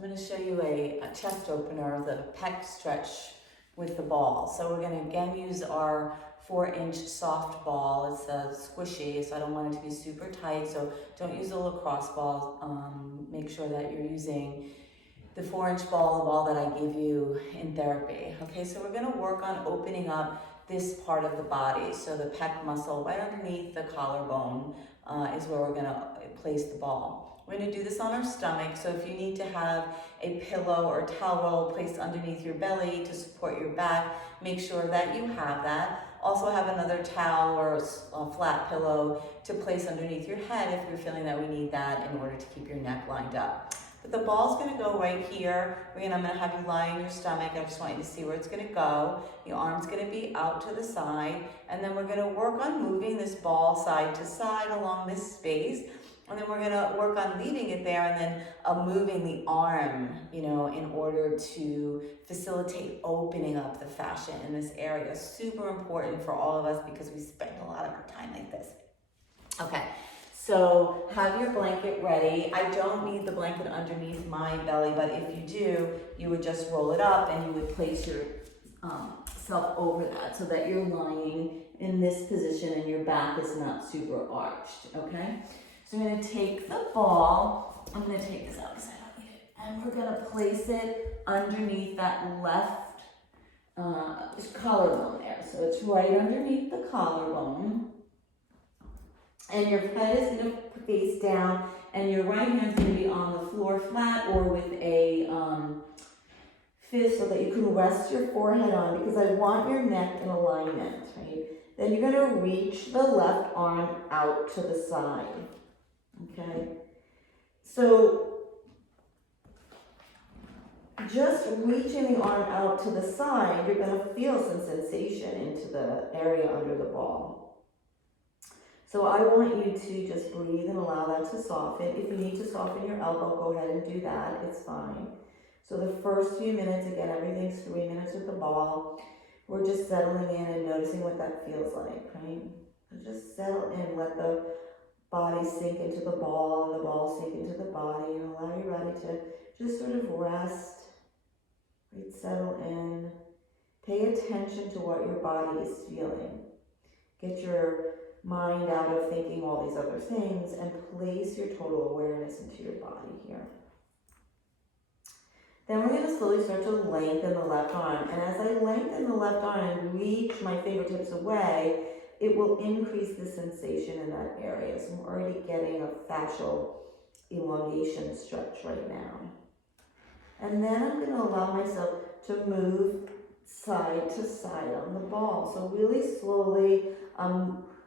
I'm going to show you a chest opener, the pec stretch with the ball. So we're going to again use our 4-inch soft ball. It's squishy, so I don't want it to be super tight. So don't use a lacrosse ball. Make sure that you're using the 4-inch ball, the ball that I give you in therapy. Okay, so we're going to work on opening up this part of the body. So the pec muscle right underneath the collarbone is where we're going to place the ball. We're going to do this on our stomach, so if you need to have a pillow or towel roll placed underneath your belly to support your back, make sure that you have that. Also have another towel or a flat pillow to place underneath your head if you're feeling that we need that in order to keep your neck lined up. But the ball's going to go right here. I'm going to have you lie on your stomach. I just want you to see where it's going to go. Your arm's going to be out to the side, and then we're going to work on moving this ball side to side along this space. And then we're going to work on leaving it there and then moving the arm, in order to facilitate opening up the fascia in this area. Super important for all of us because we spend a lot of our time like this. Okay, so have your blanket ready. I don't need the blanket underneath my belly, but if you do, you would just roll it up and you would place your self over that so that you're lying in this position and your back is not super arched, okay? So I'm going to take the ball, I'm going to take this out because I don't need it, and we're going to place it underneath that left collarbone there. So it's right underneath the collarbone, and your head is going to face down, and your right hand's going to be on the floor flat or with a fist so that you can rest your forehead on, because I want your neck in alignment, right? Then you're going to reach the left arm out to the side. Okay, so just reaching the arm out to the side, you're going to feel some sensation into the area under the ball. So I want you to just breathe and allow that to soften. If you need to soften your elbow, go ahead and do that. It's fine. So the first few minutes, again, everything's 3 minutes with the ball. We're just settling in and noticing what that feels like, right? So just settle in, let the body sink into the ball and the ball sink into the body, and allow your body to just sort of rest, right? Settle in. Pay attention to what your body is feeling. Get your mind out of thinking all these other things and place your total awareness into your body here. Then we're going to slowly start to lengthen the left arm, and as I lengthen the left arm and reach my fingertips away, it will increase the sensation in that area. So I'm already getting a fascial elongation stretch right now. And then I'm going to allow myself to move side to side on the ball. So really slowly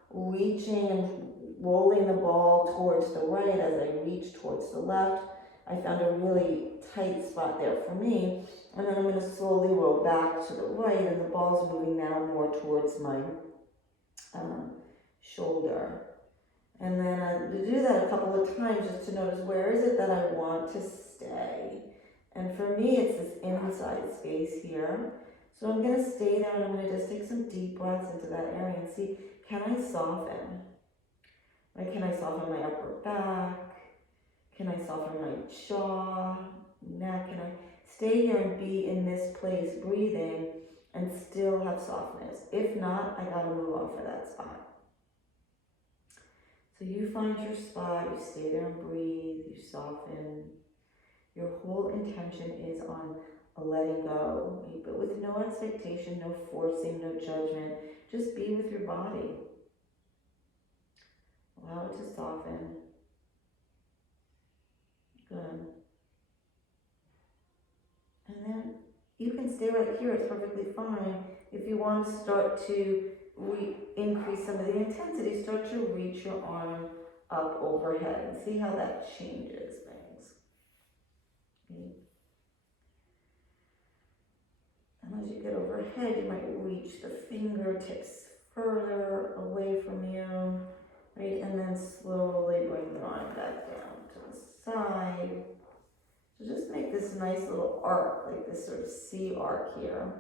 reaching and rolling the ball towards the right as I reach towards the left. I found a really tight spot there for me. And then I'm going to slowly roll back to the right, and the ball's moving now more towards my shoulder. And then I do that a couple of times just to notice where is it that I want to stay. And for me, it's this inside space here. So I'm going to stay there, and I'm going to just take some deep breaths into that area and see, can I soften? Right? Can I soften my upper back? Can I soften my jaw, neck? Can I stay here and be in this place, breathing, and still have softness? If not, I gotta move off of that spot. So you find your spot, you stay there and breathe, you soften. Your whole intention is on a letting go, right? But with no expectation, no forcing, no judgment. Just be with your body. Allow it to soften. Good. And then you can stay right here, it's perfectly fine. If you want to start to increase some of the intensity, start to reach your arm up overhead and see how that changes things. Okay. And as you get overhead, you might reach the fingertips further away from you, right? And then slowly bring the arm back down to the side. So just make this nice little arc, like this sort of C arc here.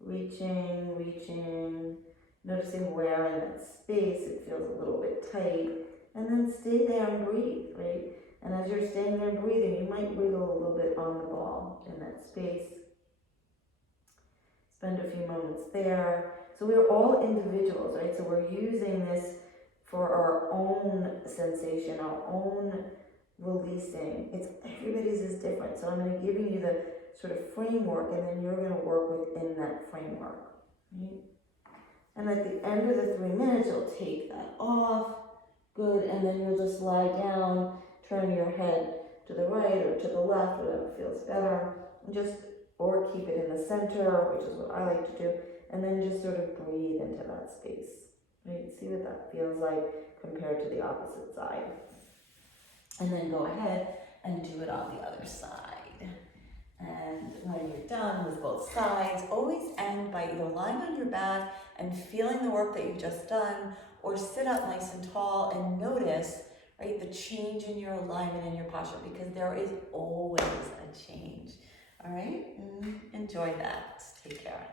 Reaching, reaching, noticing where in that space it feels a little bit tight, and then stay there and breathe, right? And as you're staying there breathing, you might wiggle a little bit on the ball in that space. Spend a few moments there. So we're all individuals, right? So we're using this for our own sensation, our own releasing. Everybody's is different. So I'm going to give you the sort of framework, and then you're going to work within that framework, right? And at the end of the 3 minutes, you'll take that off. Good. And then you'll just lie down, turn your head to the right or to the left, whatever feels better. And or keep it in the center, which is what I like to do. And then just sort of breathe into that space. Right? See what that feels like compared to the opposite side. And then go ahead and do it on the other side. And when you're done with both sides, always end by either lying on your back and feeling the work that you've just done, or sit up nice and tall and notice, right, the change in your alignment and your posture, because there is always a change. All right? Enjoy that. Take care.